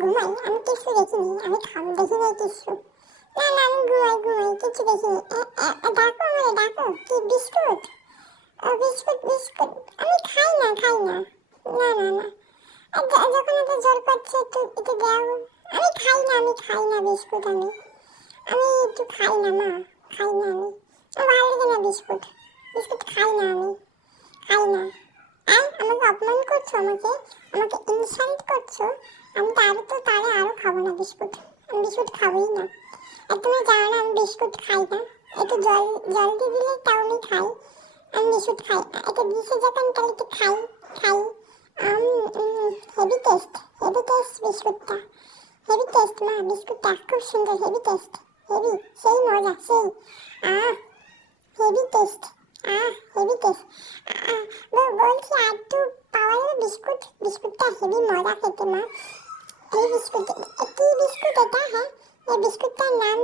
ঘুমাই, আমি কিছু দেখিনি, আমি দেখিনি কিছু। না না, আমি ঘুমাই কিছু দেখিনি। ডাকো আমারে, ডাকো। কি বিস্কুট? বিস্কুট বিস্কুট আমি খাই না, খাই না। না না না, যখন এত জোর করছে একটু একটু দাও। আমি খাই না, আমি খাই না বিস্কুট। আমি একটু খাই না মা, খাই না আমি। আমার ভালো লাগে না বিস্কুট, বিস্কুট খাই না আমি, খাই না। আমাকে অপমান করছো, আমাকে আমাকে ইনসাল্ট করছো। আমি তারে আরো খাবো না বিস্কুট, আমি বিস্কুট খাবোই না। আর তুমি জানো না আমি বিস্কুট খাই না, একটু জল জল দিয়ে দিলে তাও আমি খাই। আমি বিস্কুট খাই না, এটা দিছে যখন তাহলে একটু খাই, খাই। হেভি টেস্ট, হেভি টেস্ট বিস্কুটটা, হেভি টেস্ট মা, বিস্কুটটা খুব সুন্দর, হেভি টেস্ট, হেভি, সেই মজা, সেই হেভি টেস্ট, হেভি টেস্ট। বলছি আর একটু পাওয়া যাবে বিস্কুট? বিস্কুটটা হেভি মজা খেতে মা। এই বিস্কুট, কি বিস্কুট এটা? হ্যাঁ, এই বিস্কুটটার নাম